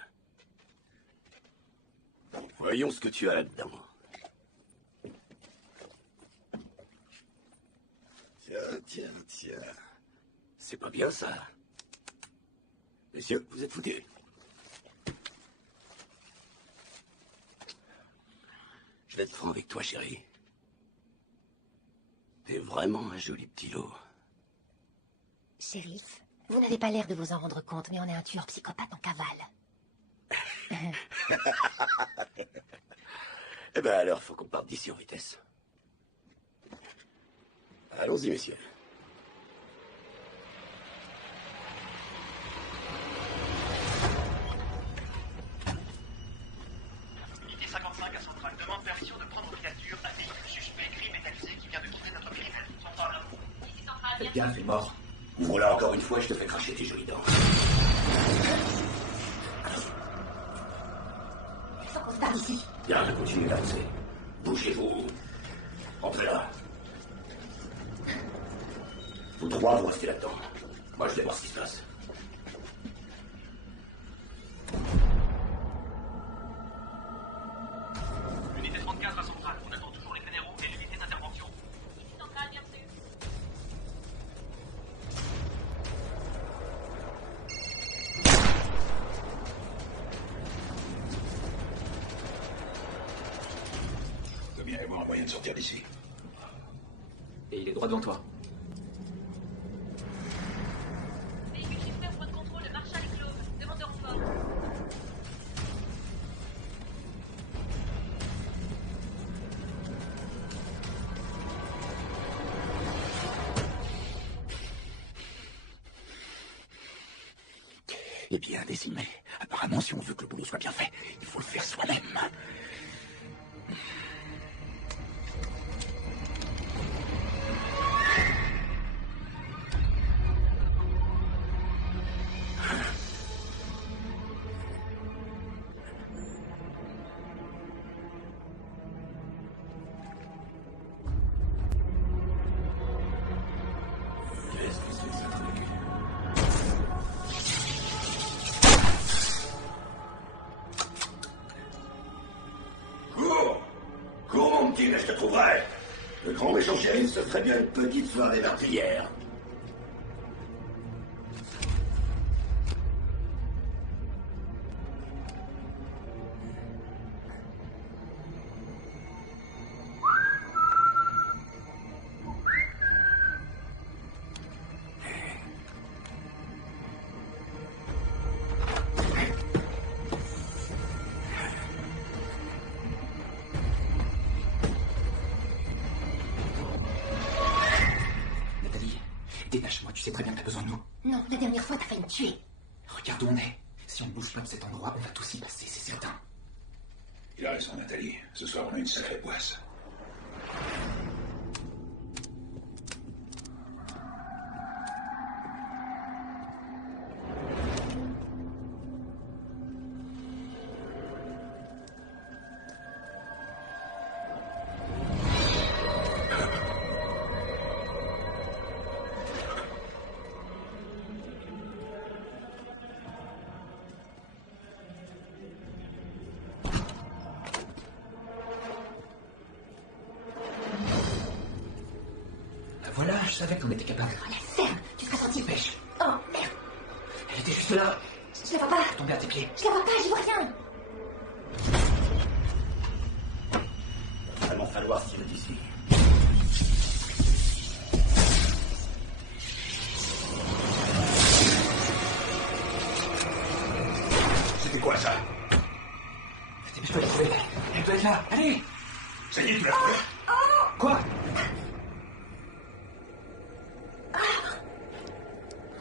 Voyons ce que tu as là-dedans. Tiens. C'est pas bien ça. Messieurs, vous êtes foutus. Je vais être franc avec toi, chérie. T'es vraiment un joli petit lot. Shérif, vous n'avez pas l'air de vous en rendre compte, mais on est un tueur psychopathe en cavale. Eh ben alors, faut qu'on parte d'ici en vitesse. Allons-y, messieurs. Unité 55 à Centrale demande permission de prendre en filature un véhicule suspect crime métallisé qui vient de quitter notre périmètre. Centrale. Ici centrale, Faites gaffe, il est mort. Ouvre-la encore une fois, je te fais cracher tes jolies dents. Faut qu'on se barre d'ici. Bien, continuez d'avancer. Bougez-vous. Entrez là. Vous trois, vous restez là-dedans. Moi, je vais voir ce qui se passe. Unité 34 à centrale. On attend toujours les généraux et l'unité d'intervention. Unité centrale, bien reçu. Il doit bien y avoir un moyen de sortir d'ici. Et il est droit devant toi. Véhicule chiffré au point de contrôle de Marshall et Clove. Demande de renfort. Eh bien, Décimé, apparemment, si on veut que le boulot soit bien fait, il faut le faire soi-même. Qu'est-ce que c'est que ce truc? Cours! Cours, mon petit, mais je te trouverai! Le grand méchant shérif, ce serait bien une petite soirée meurtrière. Nathalie, détache-moi, tu sais très bien que t'as besoin de nous. Non, la dernière fois, t'as failli me tuer. Regarde où on est. Si on ne bouge pas de cet endroit, on va tous y passer, c'est certain. Il a raison, Nathalie. Ce soir, on a une sacrée poisse. Voilà, je savais qu'on était capable. Oh, la ferme. Tu seras sorti. Dépêche. Oh, merde. Elle était juste là. Je la vois pas. Tombée à tes pieds. Je la vois pas, j'y vois rien. Il va vraiment falloir tirer d'ici. C'était quoi, ça? Je dois la trouver. Elle doit être là. Allez. Ça y est, tu l'as trouvé? Quoi?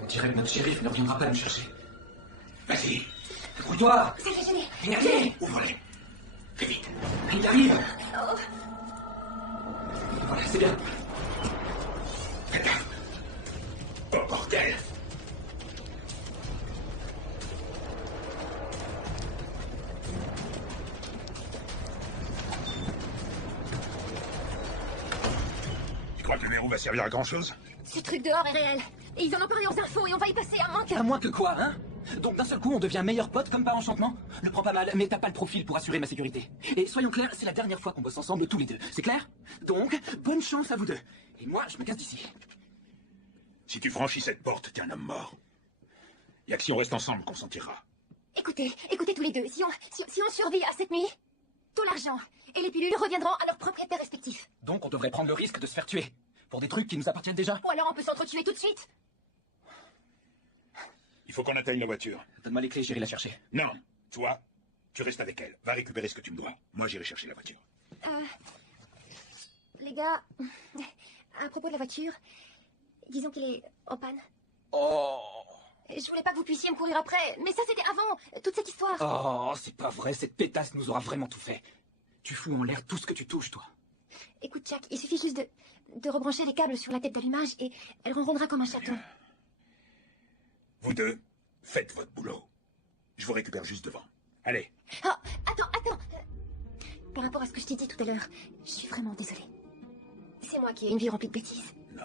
On dirait que notre shérif ne reviendra pas nous chercher. Vas-y, Débrouille-toi. Ça fait gêner. Énervé. ouvre-les. Fais vite. Il arrive. Oh. Voilà, c'est bien. Fais gaffe. Oh, bordel. Tu crois que le verrou va servir à grand-chose? Ce truc dehors est réel. Et ils en ont parlé aux infos et on va y passer à moins que... À moins que quoi, hein? Donc d'un seul coup, on devient meilleurs potes comme par enchantement? Le prends pas mal, mais t'as pas le profil pour assurer ma sécurité. Et soyons clairs, c'est la dernière fois qu'on bosse ensemble tous les deux. C'est clair? Donc, bonne chance à vous deux. Et moi, je me casse d'ici. Si tu franchis cette porte, t'es un homme mort. Y'a que si on reste ensemble qu'on s'en tirera. Écoutez tous les deux. Si on survit à cette nuit, tout l'argent et les pilules reviendront à leurs propriétaires respectifs. Donc on devrait prendre le risque de se faire tuer. Pour des trucs qui nous appartiennent déjà. Ou alors on peut s'entretuer tout de suite. Il faut qu'on atteigne la voiture. Donne-moi les clés, j'irai la chercher. Non, toi, tu restes avec elle. Va récupérer ce que tu me dois. Moi, j'irai chercher la voiture. Les gars, à propos de la voiture, disons qu'elle est en panne. Oh. Je voulais pas que vous puissiez me courir après, mais ça c'était avant, toute cette histoire. Oh, c'est pas vrai, cette pétasse nous aura vraiment tout fait. Tu fous en l'air tout ce que tu touches, toi. Écoute Jack, il suffit juste de rebrancher les câbles sur la tête d'allumage et elle ronronnera comme un chaton. Vous deux, faites votre boulot. Je vous récupère juste devant. Allez. Oh, attends. Par rapport à ce que je t'ai dit tout à l'heure, je suis vraiment désolée. C'est moi qui ai une vie remplie de bêtises. Non.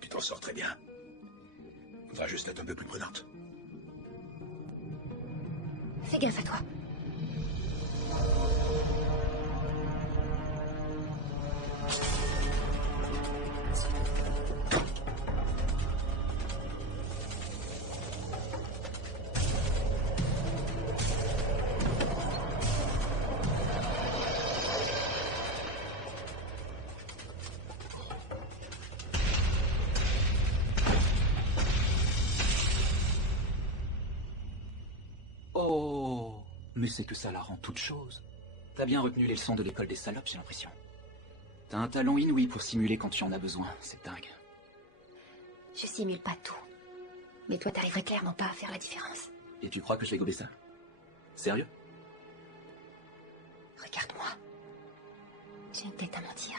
Tu t'en sors très bien. Va juste être un peu plus prudente. Fais gaffe à toi. Oh, mais c'est que ça la rend toute chose. T'as bien retenu les leçons de l'école des salopes, j'ai l'impression. T'as un talent inouï pour simuler quand tu en as besoin, c'est dingue. Je simule pas tout. Mais toi, t'arriverais clairement pas à faire la différence. Et tu crois que je vais gober ça? Sérieux? Regarde-moi. J'ai une tête à mentir.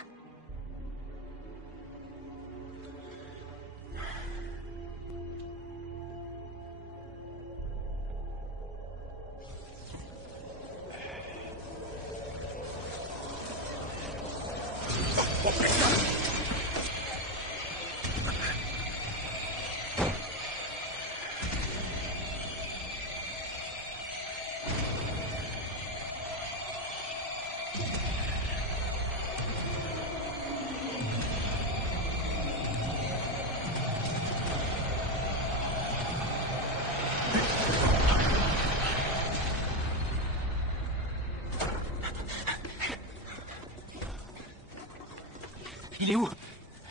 Il est où?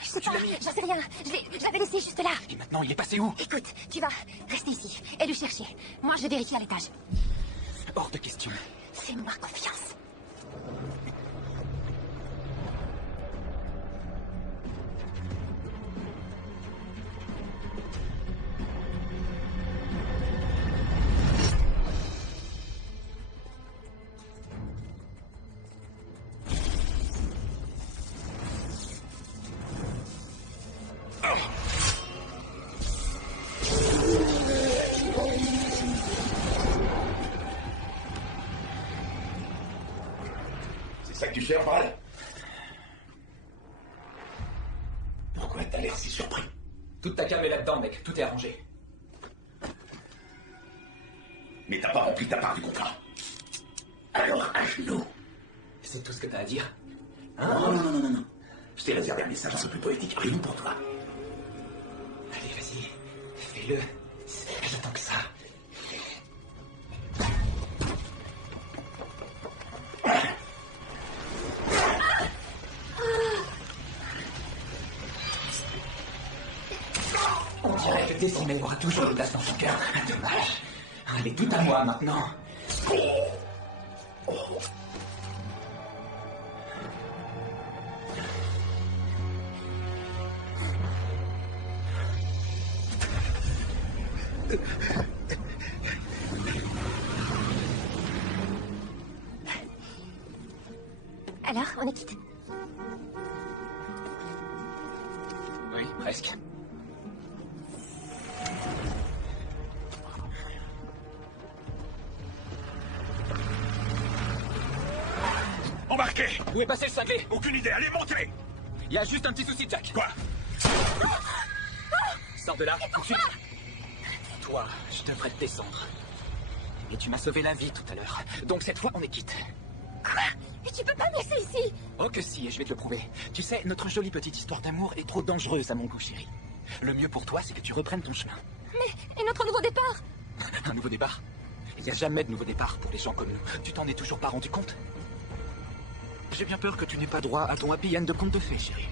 Je sais pas, j'en sais rien. Je l'avais laissé juste là. Et maintenant, il est passé où? Écoute, tu vas rester ici et le chercher. Moi, je vérifie à l'étage. Hors de question. Fais-moi confiance. C'est ça que tu cherches, Val? Pourquoi t'as l'air si surpris? Toute ta cam est là-dedans, mec. Tout est arrangé. Mais t'as pas rempli ta part du contrat. Alors, à genoux. C'est tout ce que t'as à dire? Non. Je t'ai réservé un message un peu plus poétique, rien pour toi. Allez, vas-y. Fais-le. J'attends que ça. On dirait que Décimel aura toujours une place dans ton cœur. Dommage. Elle est toute à moi maintenant. Alors, on est quitte. Oui, presque. Embarquez! Où est passé le cinglé? Aucune idée, allez, montez! Il y a juste un petit souci, Jack. Quoi? Sors de là, tout de suite. Toi, je devrais te descendre. Et tu m'as sauvé la vie tout à l'heure. Donc cette fois, on est quitte. Quoi? Mais tu peux pas me laisser ici! Oh que si, et je vais te le prouver. Tu sais, notre jolie petite histoire d'amour est trop dangereuse à mon goût, chérie. Le mieux pour toi, c'est que tu reprennes ton chemin. Mais... et notre nouveau départ? Un nouveau départ? Il n'y a jamais de nouveau départ pour les gens comme nous. Tu t'en es toujours pas rendu compte? J'ai bien peur que tu n'aies pas droit à ton happy end de conte de fées, chérie.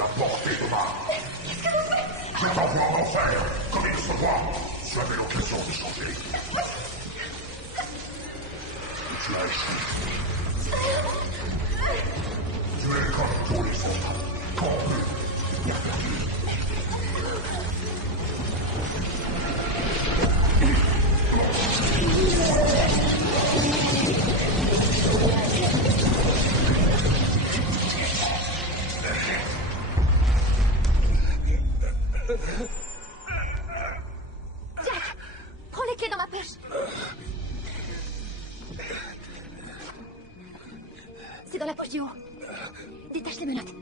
la portée de ma... Qu'est-ce que vous faites? Je t'envoie en enfer, comme il se doit. Tu avais l'occasion d'échanger. Tu as échoué. Tu es comme tous les autres. Corrompu. Et perdu. Jack, prends les clés dans ma poche. C'est dans la poche du haut. Détache les menottes.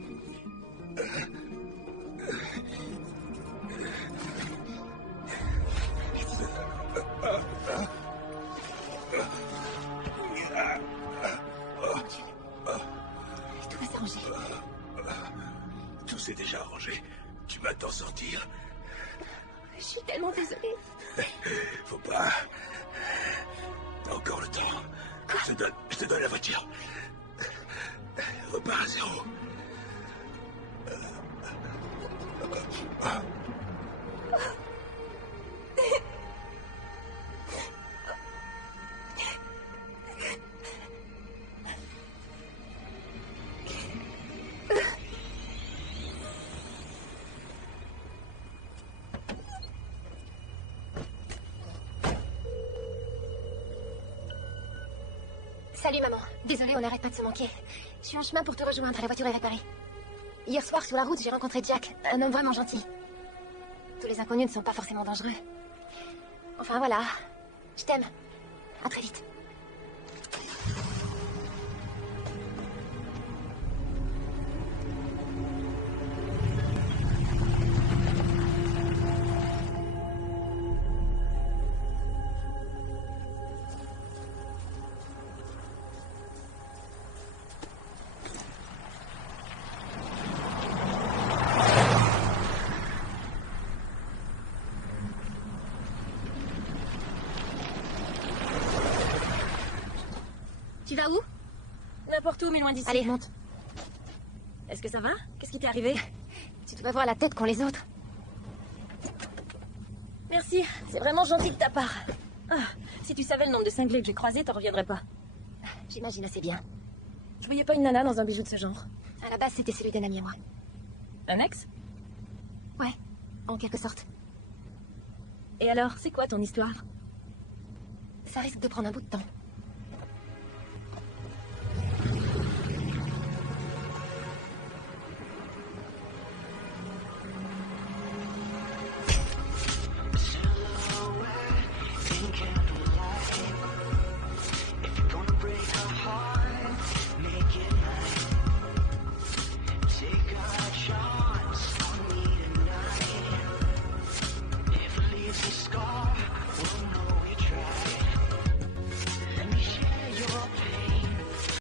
Tout va s'arranger. Tout s'est déjà arrangé. Tu vas t'en sortir. Je suis tellement désolée. Faut pas... T'as encore le temps. Je te donne la voiture. Repars à zéro. Salut maman. Désolée, on n'arrête pas de se manquer. Je suis en chemin pour te rejoindre, la voiture est réparée. Hier soir, sur la route, j'ai rencontré Jack, un homme vraiment gentil. Tous les inconnus ne sont pas forcément dangereux. Enfin voilà. Je t'aime. À très vite. Tu vas où? N'importe où, mais loin d'ici. Allez, monte. Est-ce que ça va? Qu'est-ce qui t'est arrivé? Tu devrais voir la tête qu'ont les autres. Merci, c'est vraiment gentil de ta part. Ah, si tu savais le nombre de cinglés que j'ai croisés, t'en reviendrais pas. J'imagine assez bien. Je voyais pas une nana dans un bijou de ce genre. À la base, c'était celui d'un ami à moi. Un ex? Ouais, en quelque sorte. Et alors, c'est quoi ton histoire? Ça risque de prendre un bout de temps.